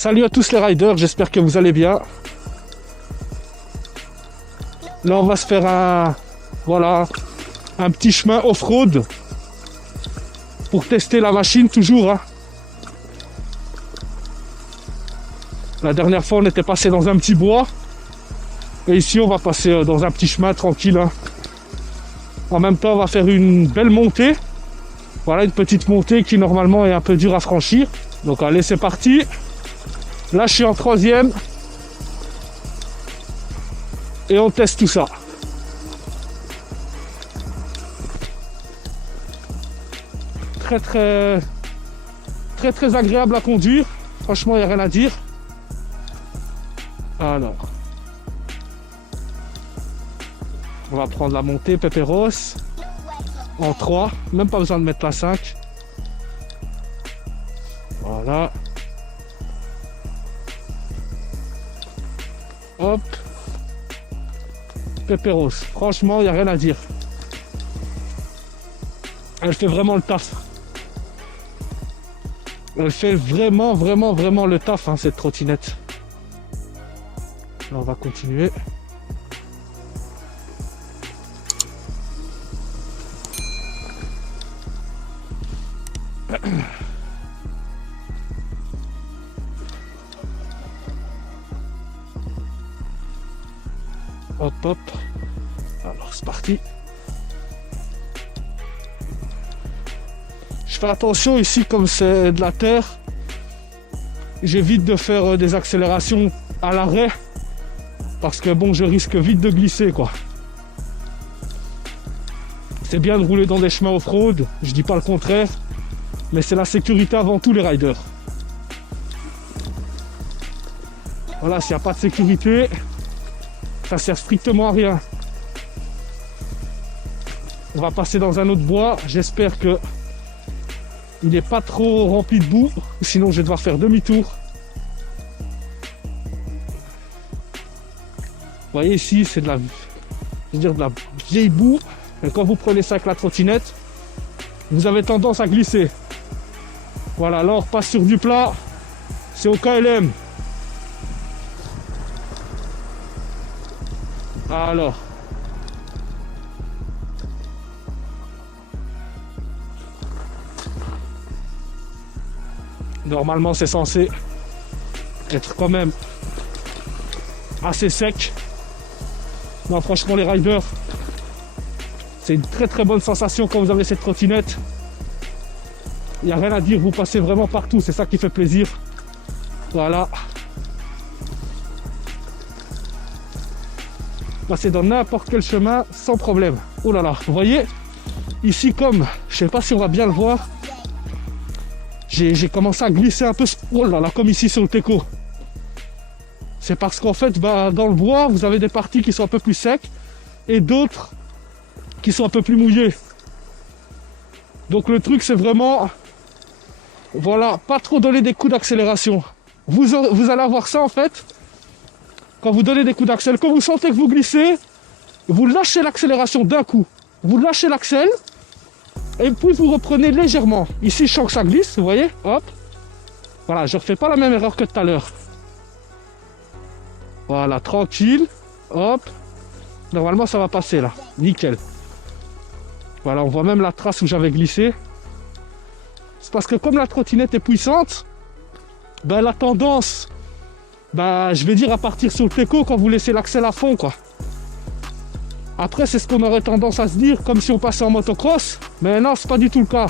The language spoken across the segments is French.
Salut à tous les riders, j'espère que vous allez bien. Là on va se faire un petit chemin off-road pour tester la machine toujours. Hein. La dernière fois on était passé dans un petit bois et ici on va passer dans un petit chemin tranquille. Hein. En même temps on va faire une belle montée. Voilà, une petite montée qui normalement est un peu dure à franchir. Donc allez, c'est parti. Là je suis en 3e et on teste tout ça. Très agréable à conduire. Franchement, il n'y a rien à dire. Alors, on va prendre la montée Pepperos en 3, même pas besoin de mettre la 5. Voilà. Hop. Pepperos, franchement, il n'y a rien à dire. Elle fait vraiment le taf. Elle fait vraiment le taf, hein, cette trottinette. Là, on va continuer. Hop, hop. Alors, c'est parti. Je fais attention ici, comme c'est de la terre. J'évite de faire des accélérations à l'arrêt. Parce que bon, je risque vite de glisser, quoi. C'est bien de rouler dans des chemins off-road, je dis pas le contraire. Mais c'est la sécurité avant tout, les riders. Voilà, s'il n'y a pas de sécurité, ça sert strictement à rien. On va passer dans un autre bois. J'espère que il n'est pas trop rempli de boue, sinon je vais devoir faire demi-tour. Vous voyez ici, c'est de la vieille boue. Et quand vous prenez ça avec la trottinette, vous avez tendance à glisser. Voilà, là on repasse sur du plat. C'est au KLM. Alors. Normalement, c'est censé être quand même assez sec. Non, franchement, les riders, c'est une très bonne sensation quand vous avez cette trottinette. Il n'y a rien à dire, vous passez vraiment partout, c'est ça qui fait plaisir. Voilà. Passez dans n'importe quel chemin sans problème. Oh là là, vous voyez, ici comme, je sais pas si on va bien le voir, j'ai commencé à glisser un peu, oh là là, comme ici sur le Teco. C'est parce qu'en fait, dans le bois, vous avez des parties qui sont un peu plus secs et d'autres qui sont un peu plus mouillées. Donc le truc, c'est vraiment, voilà, pas trop donner des coups d'accélération. Vous allez avoir ça en fait, quand vous donnez des coups d'accélération, quand vous sentez que vous glissez, vous lâchez l'accélération d'un coup. Vous lâchez l'accel. Et puis vous reprenez légèrement. Ici je sens que ça glisse, vous voyez, hop. Voilà, je ne refais pas la même erreur que tout à l'heure. Voilà, tranquille, hop. Normalement ça va passer là, nickel. Voilà, on voit même la trace où j'avais glissé. C'est parce que comme la trottinette est puissante, ben, la tendance, ben, je vais dire à partir sur le Teco quand vous laissez l'accel à fond, quoi. Après, c'est ce qu'on aurait tendance à se dire, comme si on passait en motocross. Mais non, c'est pas du tout le cas.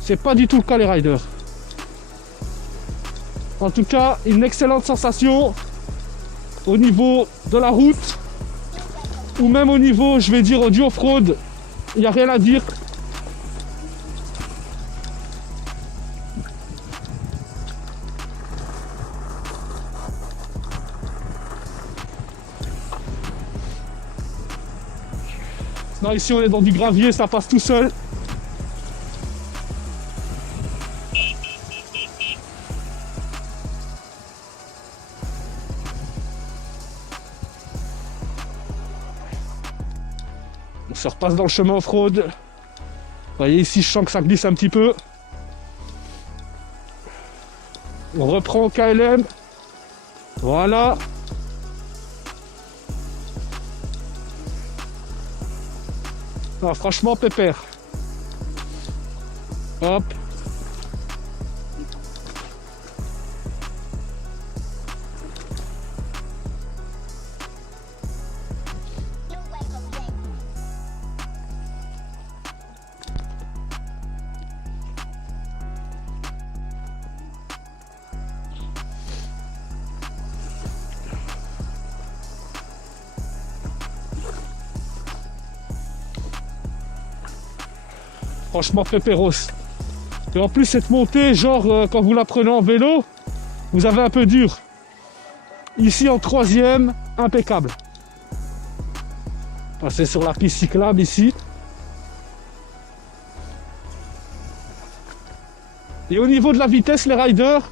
C'est pas du tout le cas, les riders. En tout cas, une excellente sensation au niveau de la route. Ou même au niveau, je vais dire, du off-road. Il n'y a rien à dire. Non, ici on est dans du gravier, ça passe tout seul. On se repasse dans le chemin off-road. Vous voyez ici, je sens que ça glisse un petit peu. On reprend au KLM. Voilà. Ah, franchement, pépère. Hop. Franchement, pépéros. Et en plus, cette montée, genre, quand vous la prenez en vélo, vous avez un peu dur. Ici, en troisième, impeccable. Passer sur la piste cyclable ici. Et au niveau de la vitesse, les riders,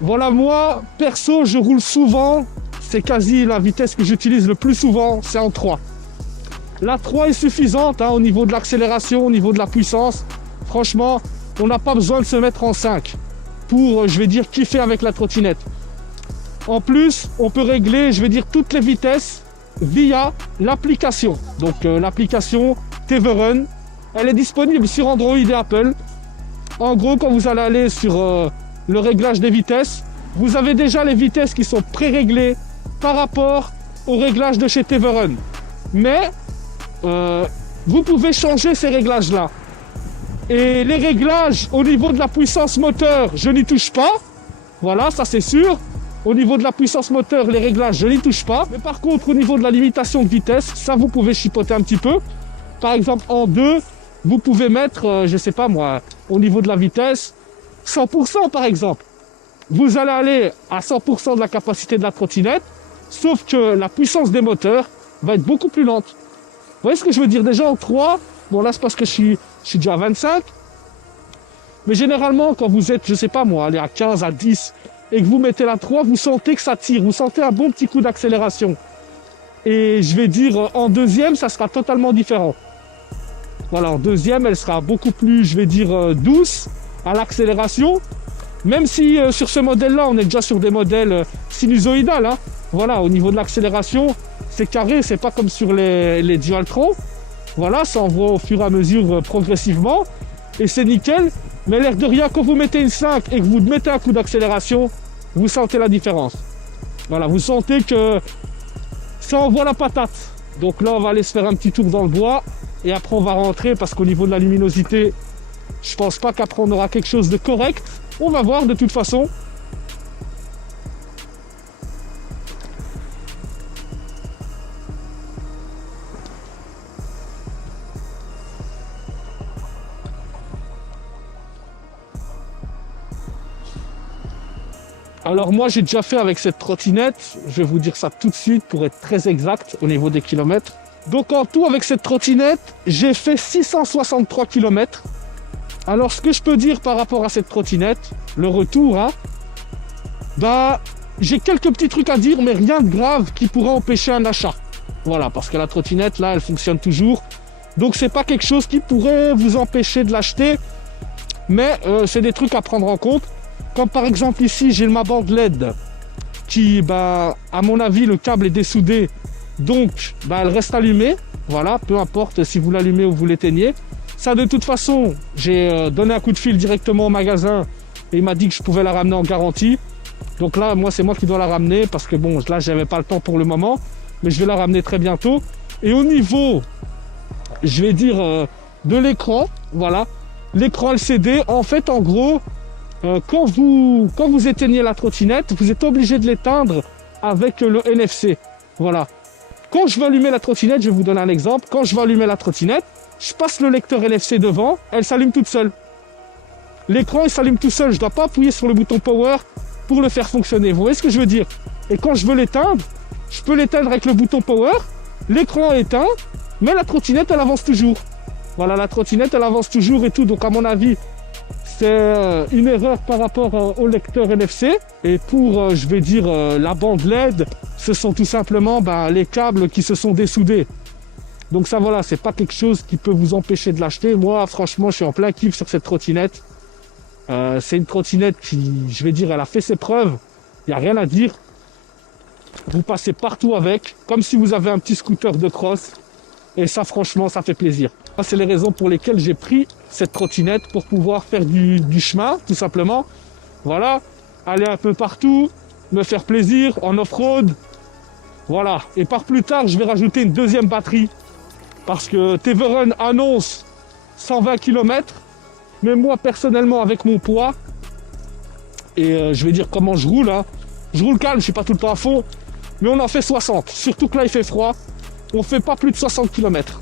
voilà, moi, perso, je roule souvent. C'est quasi la vitesse que j'utilise le plus souvent, c'est en 3. La 3 est suffisante au niveau de l'accélération, au niveau de la puissance. Franchement, on n'a pas besoin de se mettre en 5 pour, je vais dire, kiffer avec la trottinette. En plus, on peut régler, je vais dire, toutes les vitesses via l'application. Donc l'application TV Run, elle est disponible sur Android et Apple. En gros, quand vous allez aller sur le réglage des vitesses, vous avez déjà les vitesses qui sont pré-réglées par rapport au réglage de chez TV Run. Mais vous pouvez changer ces réglages-là. Et les réglages au niveau de la puissance moteur, je n'y touche pas. Voilà, ça c'est sûr. Au niveau de la puissance moteur, les réglages, je n'y touche pas. Mais par contre, au niveau de la limitation de vitesse, ça vous pouvez chipoter un petit peu. Par exemple, en 2, vous pouvez mettre, je sais pas moi, au niveau de la vitesse, 100% par exemple. Vous allez aller à 100% de la capacité de la trottinette, sauf que la puissance des moteurs va être beaucoup plus lente. Vous voyez ce que je veux dire? Déjà en 3, bon là c'est parce que je suis déjà à 25, mais généralement quand vous êtes, je sais pas moi, allez à 15, à 10, et que vous mettez la 3, vous sentez que ça tire, vous sentez un bon petit coup d'accélération. Et je vais dire, en deuxième, ça sera totalement différent. Voilà, en deuxième, elle sera beaucoup plus, je vais dire, douce à l'accélération, même si sur ce modèle-là, on est déjà sur des modèles sinusoïdales. Voilà, au niveau de l'accélération, c'est carré, c'est pas comme sur les Dualtron. Voilà, ça envoie au fur et à mesure progressivement. Et c'est nickel. Mais l'air de rien, quand vous mettez une 5 et que vous mettez un coup d'accélération, vous sentez la différence. Voilà, vous sentez que ça envoie la patate. Donc là, on va aller se faire un petit tour dans le bois. Et après, on va rentrer parce qu'au niveau de la luminosité, je pense pas qu'après, on aura quelque chose de correct. On va voir de toute façon. Alors moi j'ai déjà fait avec cette trottinette, je vais vous dire ça tout de suite pour être très exact au niveau des kilomètres. Donc en tout avec cette trottinette, j'ai fait 663 km. Alors ce que je peux dire par rapport à cette trottinette, le retour, j'ai quelques petits trucs à dire mais rien de grave qui pourrait empêcher un achat. Voilà, parce que la trottinette là elle fonctionne toujours. Donc c'est pas quelque chose qui pourrait vous empêcher de l'acheter, mais c'est des trucs à prendre en compte. Comme par exemple ici, j'ai ma bande LED qui, à mon avis, le câble est dessoudé. Donc, elle reste allumée. Voilà, peu importe si vous l'allumez ou vous l'éteignez. Ça, de toute façon, j'ai donné un coup de fil directement au magasin et il m'a dit que je pouvais la ramener en garantie. Donc là, moi, c'est moi qui dois la ramener parce que bon, là, j'avais pas le temps pour le moment. Mais je vais la ramener très bientôt. Et au niveau, je vais dire, de l'écran, voilà. L'écran LCD, en fait, en gros... Quand vous éteignez la trottinette, vous êtes obligé de l'éteindre avec le NFC. Voilà. Quand je vais allumer la trottinette, je vais vous donner un exemple. Quand je vais allumer la trottinette, je passe le lecteur NFC devant, elle s'allume toute seule. L'écran, il s'allume tout seul. Je ne dois pas appuyer sur le bouton Power pour le faire fonctionner. Vous voyez ce que je veux dire? Et quand je veux l'éteindre, je peux l'éteindre avec le bouton Power. L'écran est éteint, mais la trottinette, elle avance toujours. Voilà, la trottinette, elle avance toujours et tout. Donc, à mon avis... c'est une erreur par rapport au lecteur NFC. Et pour, je vais dire, la bande LED, ce sont tout simplement les câbles qui se sont dessoudés. Donc ça, voilà, c'est pas quelque chose qui peut vous empêcher de l'acheter. Moi, franchement, je suis en plein kiff sur cette trottinette. C'est une trottinette qui, je vais dire, elle a fait ses preuves. Il n'y a rien à dire. Vous passez partout avec, comme si vous avez un petit scooter de cross. Et ça, franchement, ça fait plaisir. C'est les raisons pour lesquelles j'ai pris cette trottinette pour pouvoir faire du chemin, tout simplement. Voilà, aller un peu partout, me faire plaisir en off-road. Voilà, et par plus tard, je vais rajouter une deuxième batterie. Parce que Teverun annonce 120 km. Mais moi, personnellement, avec mon poids, et je vais dire comment je roule, hein. Je roule calme, je suis pas tout le temps à fond, mais on en fait 60. Surtout que là, il fait froid. On fait pas plus de 60 km.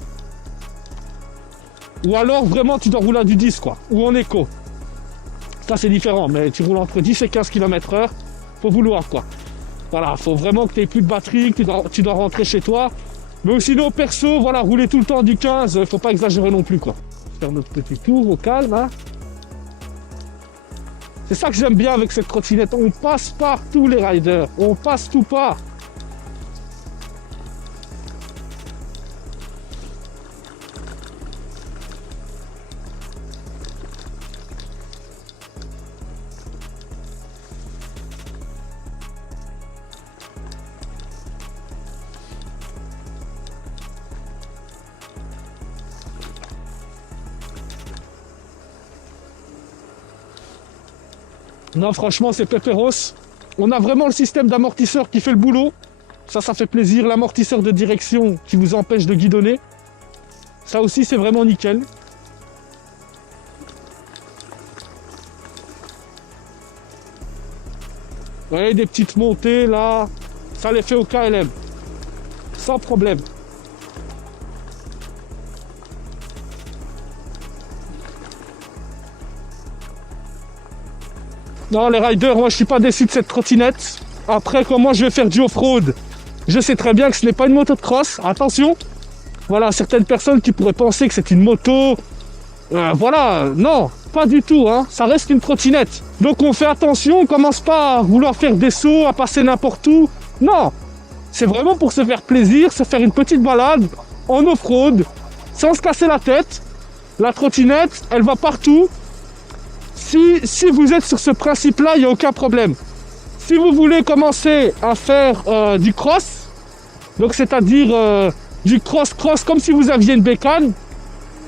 Ou alors, vraiment, tu dois rouler à du 10, quoi. Ou en éco. Ça, c'est différent, mais tu roules entre 10 et 15 km/h. Faut vouloir, quoi. Voilà, faut vraiment que tu aies plus de batterie, que tu dois rentrer chez toi. Mais sinon, perso, voilà, rouler tout le temps du 15, faut pas exagérer non plus, quoi. Faire notre petit tour au calme, hein. C'est ça que j'aime bien avec cette trottinette. On passe partout, les riders. On passe tout part. Non, franchement, c'est pépéros. On a vraiment le système d'amortisseur qui fait le boulot. Ça fait plaisir. L'amortisseur de direction qui vous empêche de guidonner. Ça aussi, c'est vraiment nickel. Vous voyez, des petites montées, là. Ça les fait au KLM. Sans problème. Non, les riders, moi je suis pas déçu de cette trottinette. Après, quand moi je vais faire du off-road, je sais très bien que ce n'est pas une moto de cross. Attention, voilà, certaines personnes qui pourraient penser que c'est une moto. Voilà, non, pas du tout, hein. Ça reste une trottinette. Donc on fait attention, on commence pas à vouloir faire des sauts, à passer n'importe où. Non, c'est vraiment pour se faire plaisir, se faire une petite balade en off-road, sans se casser la tête. La trottinette, elle va partout. Si vous êtes sur ce principe-là, il n'y a aucun problème. Si vous voulez commencer à faire du cross, donc c'est-à-dire du cross-cross comme si vous aviez une bécane,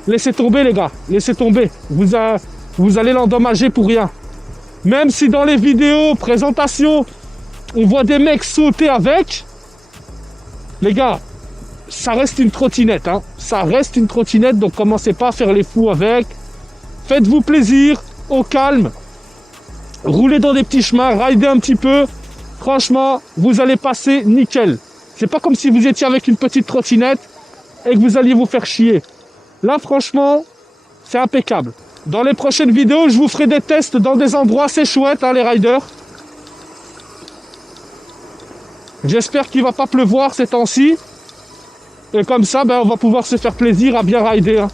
laissez tomber les gars, laissez tomber. Vous allez l'endommager pour rien. Même si dans les vidéos, présentations, on voit des mecs sauter avec, les gars, ça reste une trottinette, hein. Ça reste une trottinette, donc commencez pas à faire les fous avec. Faites-vous plaisir. Au calme, roulez dans des petits chemins, ridez un petit peu. Franchement, vous allez passer nickel. C'est pas comme si vous étiez avec une petite trottinette et que vous alliez vous faire chier. Là, franchement, c'est impeccable. Dans les prochaines vidéos, je vous ferai des tests dans des endroits assez chouettes, hein, les riders. J'espère qu'il va pas pleuvoir ces temps-ci. Et comme ça, on va pouvoir se faire plaisir à bien rider, hein.